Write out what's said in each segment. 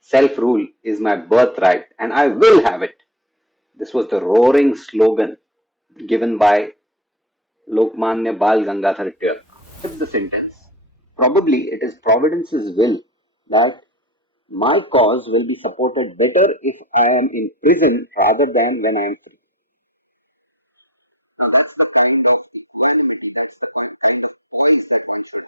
Self-rule is my birthright and I will have it. This was the roaring slogan given by Lokmanya Bal Gangadhar Tilak. The sentence, probably it is Providence's will that my cause will be supported better if I am in prison rather than when I am free. Now that's the kind of equality, that's the kind of voice that I should.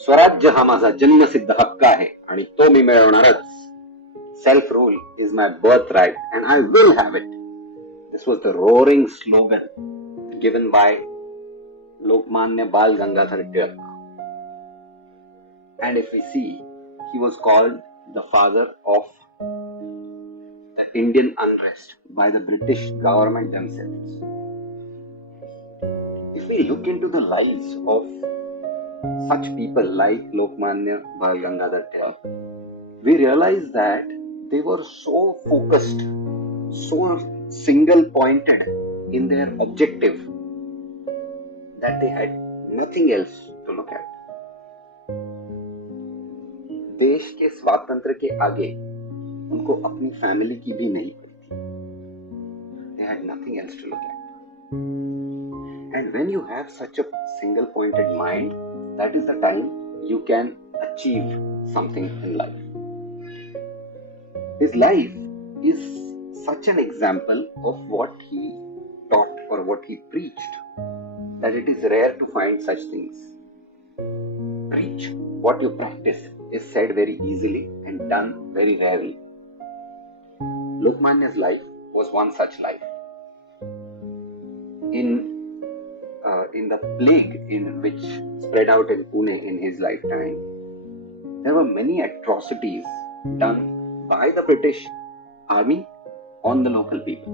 स्वराज्य हा माझा जन्मसिद्ध हक्क आहे आणि तो मी मिळवणारच. Self rule is my birthright and I will have it. This was the roaring slogan given by Lokmanya Bal Gangadhar Tilak. And if we see, he was called the father of the Indian unrest by the British government themselves. If we look into the lives of such people like Lokmanya Bal Gangadhar Tilak, we realize that they were so focused, so single pointed in their objective that they had nothing else to look at. देश के स्वातंत्र के आगे उनको अपनी family की भी नहीं पड़ी थी. They had nothing else to look at. And when you have such a single pointed mind, that is the time you can achieve something in life. His life is such an example of what he taught or what he preached that it is rare to find such things. Preach what you practice is said very easily and done very rarely. Lokmanya's life was one such life. In the plague in which spread out in Pune in his lifetime, there were many atrocities done by the British army on the local people.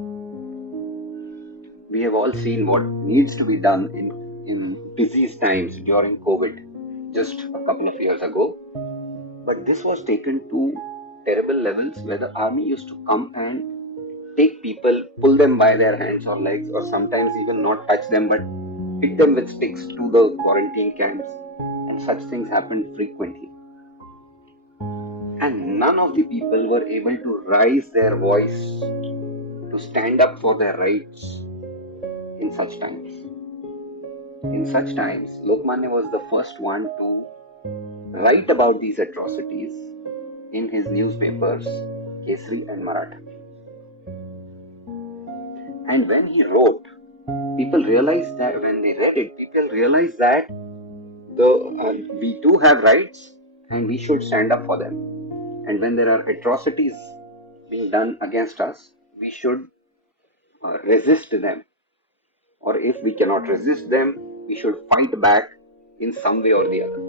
We have all seen what needs to be done in disease times during COVID just a couple of years ago. But this was taken to terrible levels where the army used to come and take people, pull them by their hands or legs, or sometimes even not touch them but hit them with sticks to the quarantine camps. And such things happened frequently. And none of the people were able to raise their voice to stand up for their rights in such times. In such times, Lokmanya was the first one to write about these atrocities in his newspapers, Kesari and Maratha. And when he wrote, people realized that when they read it, people realized that we do have rights and we should stand up for them. And when there are atrocities being done against us, we should resist them. Or if we cannot resist them, we should fight back in some way or the other.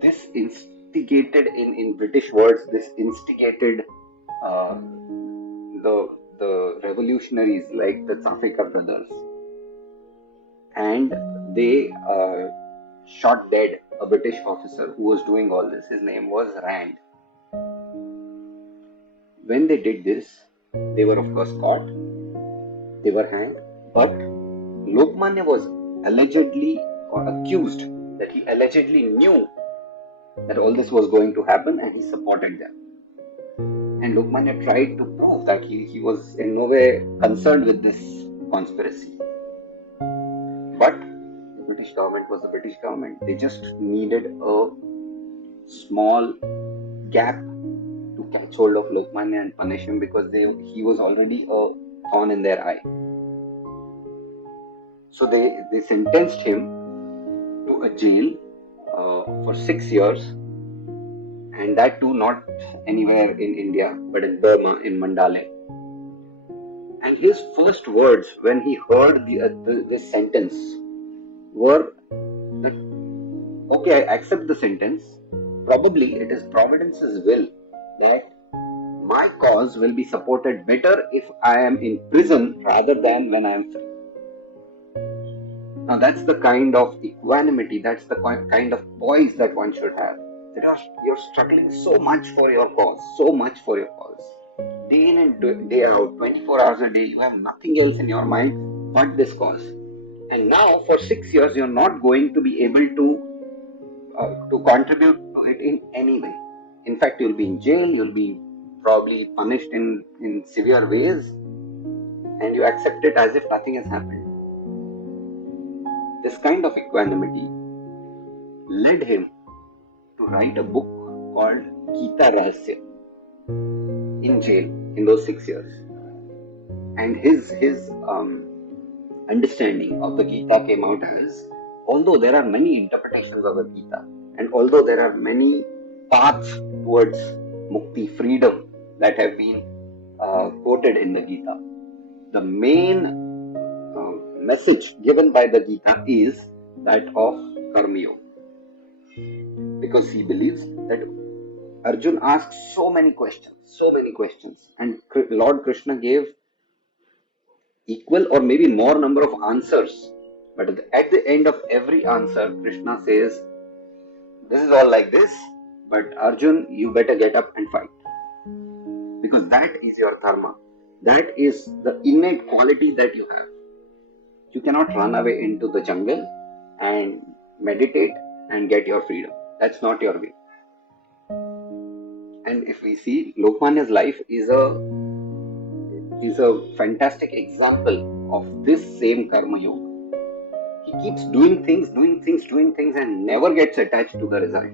This instigated, in British words, this instigated the revolutionaries like the Chafeka brothers. And they shot dead a British officer who was doing all this. His name was Rand. When they did this, they were of course caught, they were hanged, but Lokmanya was allegedly or accused that he allegedly knew that all this was going to happen and he supported them. And Lokmanya tried to prove that he was in no way concerned with this conspiracy. But the British government was the British government. They just needed a small gap to catch hold of Lokmanya and punish him because he was already a thorn in their eye. So they sentenced him to a jail for 6 years, and that too not anywhere in India but in Burma, in Mandalay. And his first words when he heard this sentence were that, okay, I accept the sentence. Probably it is Providence's will that my cause will be supported better if I am in prison rather than when I am free. Now that's the kind of equanimity, that's the kind of poise that one should have. That you're struggling so much for your cause, day in and day out, 24 hours a day, you have nothing else in your mind but this cause. And now for 6 years, you're not going to be able to contribute to it in any way. In fact, you'll be in jail, you'll be probably punished in severe ways, and you accept it as if nothing has happened. This kind of equanimity led him to write a book called Geeta Rahasya in jail in those 6 years. And his understanding of the Gita came out as, although there are many interpretations of the Gita, and although there are many paths towards mukti, freedom, that have been quoted in the Gita, the main message given by the Gita is that of Karm Yoga. Because he believes that Arjuna asked so many questions, and Lord Krishna gave equal or maybe more number of answers. But at the end of every answer, Krishna says, this is all like this, but Arjun, you better get up and fight. Because that is your dharma. That is the innate quality that you have. You cannot run away into the jungle and meditate and get your freedom. That's not your way. And if we see, Lokmanya's life is a fantastic example of this same Karma Yoga. He keeps doing things and never gets attached to the result.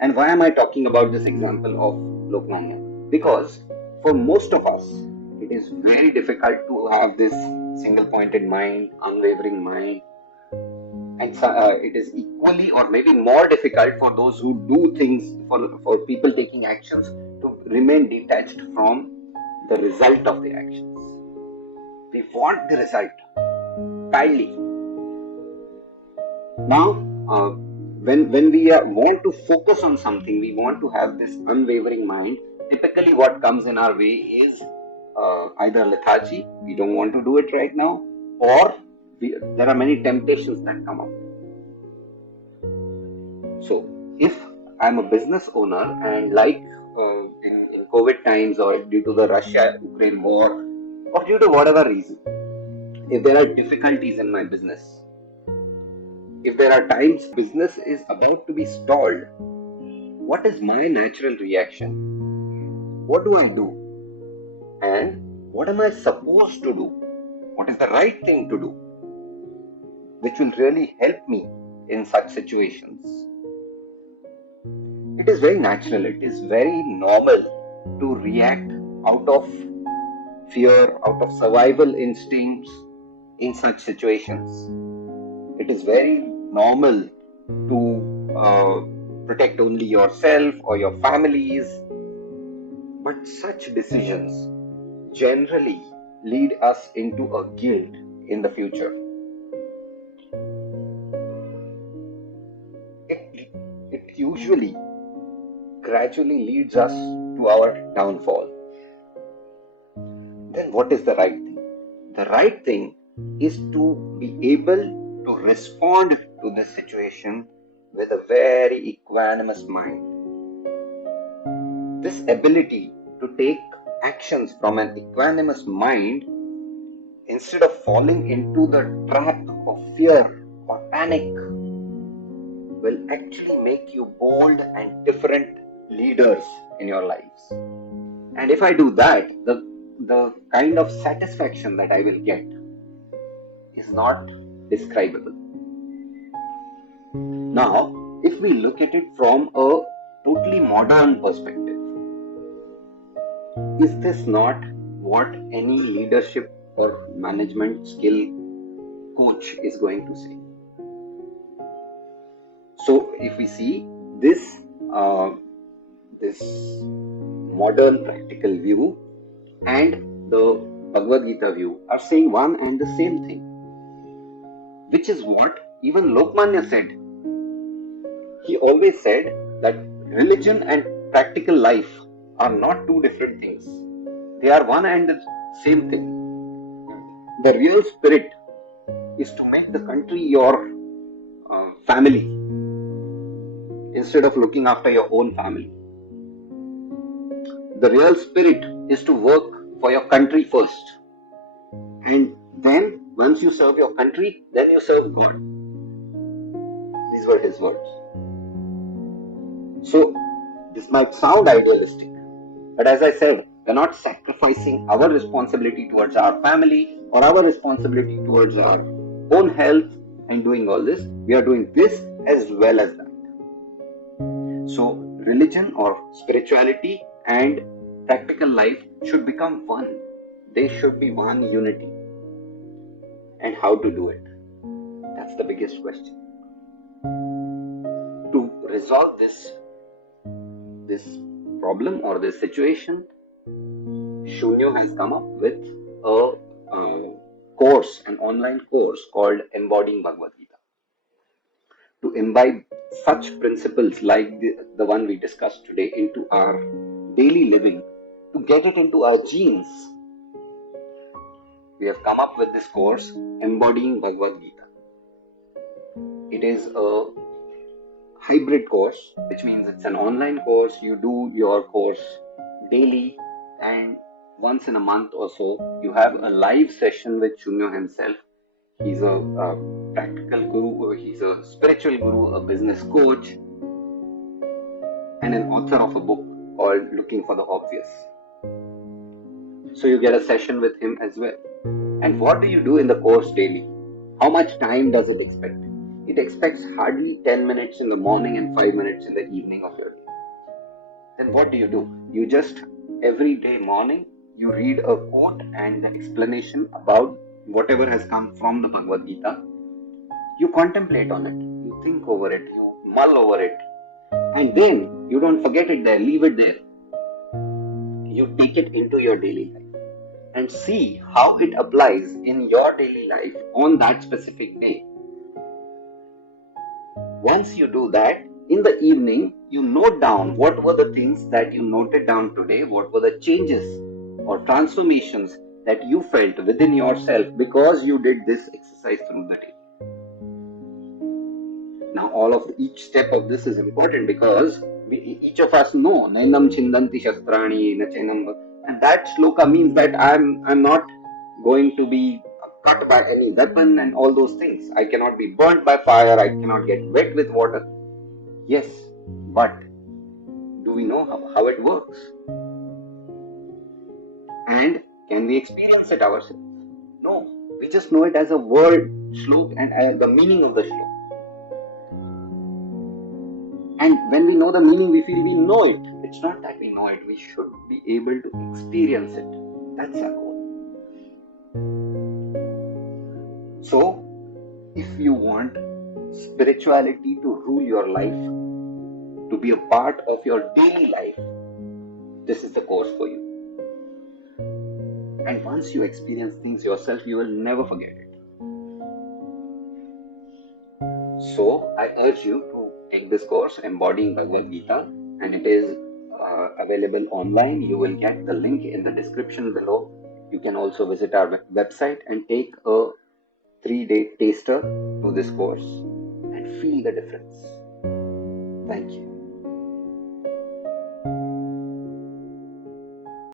And why am I talking about this example of Lokmanya? Because for most of us, it is very difficult to have this single-pointed mind, unwavering mind. And it is equally or maybe more difficult for those who do things, for people taking actions, to remain detached from the result of the actions. We want the result badly. Now, when we want to focus on something, we want to have this unwavering mind. Typically, what comes in our way is either lethargy, we don't want to do it right now, or there are many temptations that come up. So, if I'm a business owner and like in COVID times or due to the Russia-Ukraine war or due to whatever reason, if there are difficulties in my business, if there are times business is about to be stalled, what is my natural reaction? What do I do? And what am I supposed to do? What is the right thing to do? Which will really help me in such situations. It is very natural, it is very normal to react out of fear, out of survival instincts in such situations. It is very normal to protect only yourself or your families. But such decisions generally lead us into a guilt in the future. It usually gradually leads us to our downfall. Then what is the right thing? The right thing is to be able to respond to this situation with a very equanimous mind. This ability to take actions from an equanimous mind instead of falling into the trap of fear or panic will actually make you bold and different leaders in your lives. And if I do that, the kind of satisfaction that I will get is not describable. Now, if we look at it from a totally modern perspective, is this not what any leadership or management skill coach is going to say? So, if we see this modern practical view and the Bhagavad Gita view are saying one and the same thing, which is what even Lokmanya said. He always said that religion and practical life are not two different things. They are one and the same thing. The real spirit is to make the country your family instead of looking after your own family. The real spirit is to work for your country first. And then, once you serve your country, then you serve God. These were his words. So, this might sound idealistic, but as I said, we're not sacrificing our responsibility towards our family or our responsibility towards our own health and doing all this. We are doing this as well as that. So, religion or spirituality and practical life should become one. They should be one unity. And how to do it? That's the biggest question. To resolve this problem or this situation, Shunyo has come up with a course, an online course called Embodying Bhagavad Gita. To imbibe such principles like the one we discussed today into our daily living, to get it into our genes, we have come up with this course, Embodying Bhagavad Gita. It is a hybrid course, which means it's an online course. You do your course daily, and once in a month or so, you have a live session with Shunyo himself. He's a practical guru, he's a spiritual guru, a business coach, and an author of a book called Looking for the Obvious. So you get a session with him as well. And what do you do in the course daily? How much time does it expect? It expects hardly 10 minutes in the morning and 5 minutes in the evening of your day. Then what do? You just, every day morning, you read a quote and the explanation about whatever has come from the Bhagavad Gita. You contemplate on it, you think over it, you mull over it, and then you don't forget it there, leave it there. You take it into your daily life and see how it applies in your daily life on that specific day. Once you do that, in the evening, you note down what were the things that you noted down today, what were the changes or transformations that you felt within yourself because you did this exercise through the day. Now, each step of this is important because each of us know Nainam Chindanti Shastrani Nachenam, and that shloka means that I'm not going to be cut by any weapon and all those things. I cannot be burnt by fire, I cannot get wet with water. Yes, but do we know how it works? And can we experience it ourselves? No, we just know it as a word, shlok, and the meaning of the shlok. And when we know the meaning, we feel we know it. It's not that we know it, we should be able to experience it. That's our goal. So, if you want spirituality to rule your life, to be a part of your daily life, this is the course for you. And once you experience things yourself, you will never forget it. So, I urge you to take this course, Embodying Bhagavad Gita, and it is available online. You will get the link in the description below. You can also visit our website and take a 3-day taster to this course and feel the difference. Thank you.